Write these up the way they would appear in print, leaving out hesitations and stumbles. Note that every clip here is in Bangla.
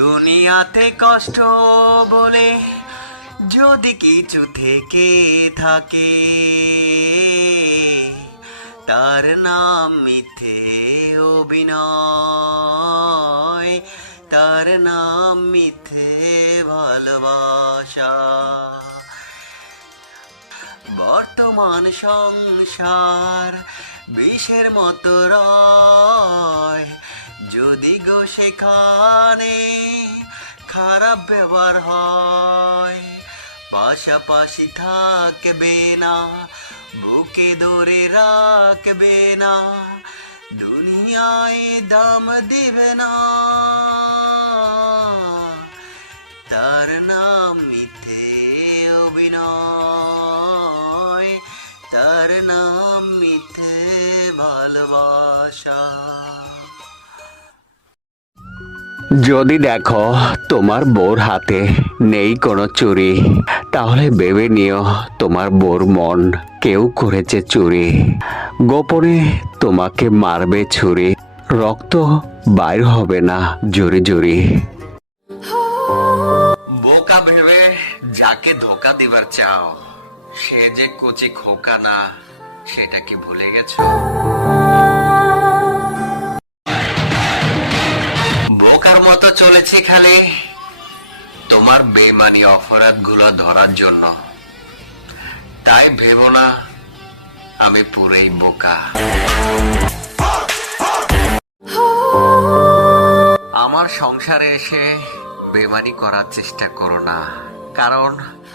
দুনিয়াতে কষ্ট বলে যদি কিছু থেকে থাকে, তার নাম মিথ্যে অভিনয়, তার নাম মিথ্যে ভালোবাসা। বর্তমান সংসার বিষের মতো রয়, যদি গো সেখানে খারাপ ব্যবহার হয়, পাশাপাশি থাকবে না, বুকে ধরে রাখবে না, দুনিয়ায় দাম দেবে না, তার নাম মিথ্যে অভিনয়, তার নাম মিথ্যে ভালোবাসা। যদি দেখো তোমার বউর হাতে নেই কোনো চুরি, তাহলে ভেবে নিও তোমার বউর মন কেউ করেছে চুরি। গোপনে তোমাকে মারবে ছুরি, রক্ত বাইর হবে না জুরি জুরি। বোকা ভেবে যাকে ধোকা দিবার চাও, সে যে কচি খোকা না, সেটা কি ভুলে গেছো? বোকার মতো চলেছি খালি তোমার বেমানি অপরাধ গুলো ধরার জন্য, তাই ভেবো না আমি পুরোই বোকা। আমার সংসারে এসে বেমানি করার চেষ্টা করো না, কারণ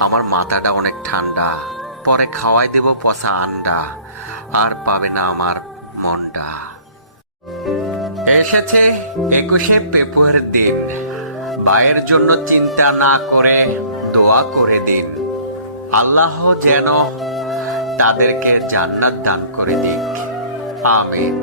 আমার মাথাটা অনেক ঠান্ডা। পরে খাওয়াই দেব পচা আন্ডা, আর পাবে না আমার মনটা। এসেছে 21শে ফেব্রুয়ারির দিন, ভাইয়ের জন্য চিন্তা না করে দোয়া করে দিন, আল্লাহ যেন তাদেরকে জান্নাত দান করে দিক। আমিন।